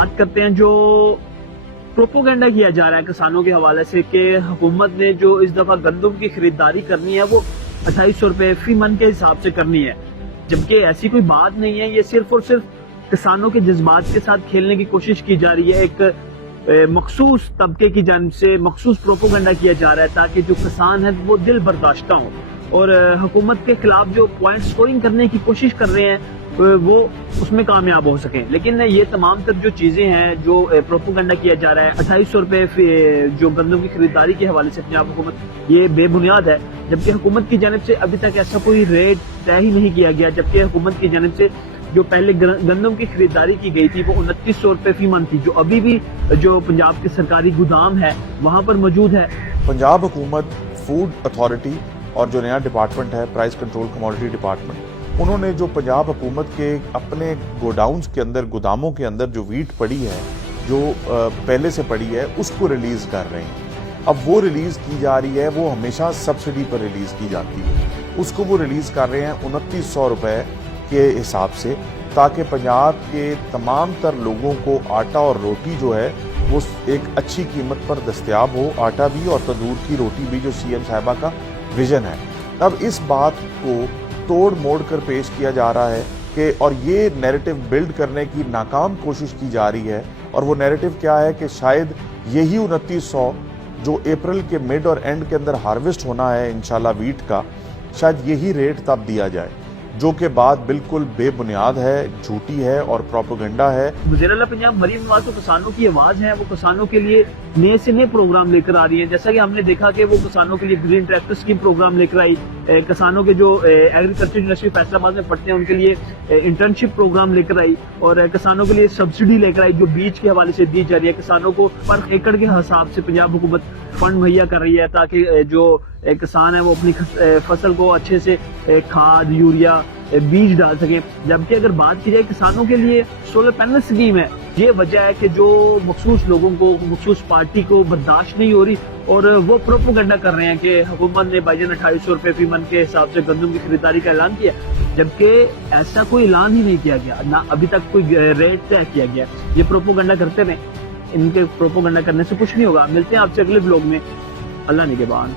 بات کرتے ہیں جو پروپوگنڈا کیا جا رہا ہے کسانوں کے حوالے سے کہ حکومت نے جو اس دفعہ گندم کی خریداری کرنی ہے وہ 2800 روپے فی من کے حساب سے کرنی ہے، جبکہ ایسی کوئی بات نہیں ہے. یہ صرف اور صرف کسانوں کے جذبات کے ساتھ کھیلنے کی کوشش کی جا رہی ہے. ایک مخصوص طبقے کی جانب سے مخصوص پروپوگنڈا کیا جا رہا ہے تاکہ جو کسان ہیں وہ دل برداشتہ ہوں اور حکومت کے خلاف جو پوائنٹ سکورنگ کرنے کی کوشش کر رہے ہیں وہ اس میں کامیاب ہو سکیں. لیکن یہ تمام تر جو چیزیں ہیں جو پروپوگنڈا کیا جا رہا ہے 2800 روپے جو گندم کی خریداری کے حوالے سے پنجاب حکومت، یہ بے بنیاد ہے، جبکہ حکومت کی جانب سے ابھی تک ایسا کوئی ریٹ طے ہی نہیں کیا گیا. جبکہ حکومت کی جانب سے جو پہلے گندم کی خریداری کی گئی تھی وہ 2900 روپے فی من تھی، جو ابھی بھی جو پنجاب کے سرکاری گودام ہے وہاں پر موجود ہے. پنجاب حکومت فوڈ اتھارٹی اور جو نیا ڈپارٹمنٹ ہے پرائز کنٹرول کموڈٹی ڈپارٹمنٹ، انہوں نے جو پنجاب حکومت کے اپنے گوڈاؤنز کے اندر، گوداموں کے اندر جو ویٹ پڑی ہے، جو پہلے سے پڑی ہے، اس کو ریلیز کر رہے ہیں. اب وہ ریلیز کی جا رہی ہے، وہ ہمیشہ سبسڈی پر ریلیز کی جاتی ہے، اس کو وہ ریلیز کر رہے ہیں 2900 روپے کے حساب سے، تاکہ پنجاب کے تمام تر لوگوں کو آٹا اور روٹی جو ہے وہ ایک اچھی قیمت پر دستیاب ہو. آٹا بھی اور تندور کی روٹی بھی، جو سی ایم صاحبہ کا ویژن ہے. اب اس بات کو توڑ موڑ کر پیش کیا جا رہا ہے کہ اور یہ نیریٹو بلڈ کرنے کی ناکام کوشش کی جا رہی ہے. اور وہ نیریٹو کیا ہے کہ شاید یہی 2900 جو اپریل کے مڈ اور اینڈ کے اندر ہارویسٹ ہونا ہے انشاءاللہ ویٹ کا، شاید یہی ریٹ تب دیا جائے، جو کہ بات بالکل بے بنیاد ہے، جھوٹی ہے اور پروپیگنڈا ہے. وزیر اعلیٰ پنجاب مریم نواز تو کسانوں کی آواز ہے، وہ کسانوں کے لیے نئے سے نئے پروگرام لے کر آ رہی ہے. جیسا کہ ہم نے دیکھا کہ وہ کسانوں کے لیے گرین ٹریکٹر اسکیم پروگرام لے کر آئی، کسانوں کے جو ایگریکلچر یونیورسٹی فیصل آباد میں پڑھتے ہیں ان کے لیے انٹرنشپ پروگرام لے کر آئی، اور کسانوں کے لیے سبسڈی لے کر آئی جو بیج کے حوالے سے دی جا رہی ہے. کسانوں کو پر ایکڑ کے حساب سے پنجاب حکومت فنڈ مہیا کر رہی ہے تاکہ جو کسان ہیں وہ اپنی فصل کو اچھے سے کھاد، یوریا، بیج ڈال سکیں. جبکہ اگر بات کی جائے کسانوں کے لیے سولر پینل اسکیم ہے، یہ وجہ ہے کہ جو مخصوص لوگوں کو، مخصوص پارٹی کو برداشت نہیں ہو رہی اور وہ پروپوگنڈا کر رہے ہیں کہ حکومت نے بھائی جان 2800 روپے فی من کے حساب سے گندم کی خریداری کا اعلان کیا، جبکہ ایسا کوئی اعلان ہی نہیں کیا گیا، نہ ابھی تک کوئی ریٹ طے کیا گیا. یہ پروپوگنڈا کرتے رہیں، ان کے پروپوگنڈا کرنے سے کچھ نہیں ہوگا. ملتے ہیں آپ سے اگلے بلاگ میں. اللہ نگہبان.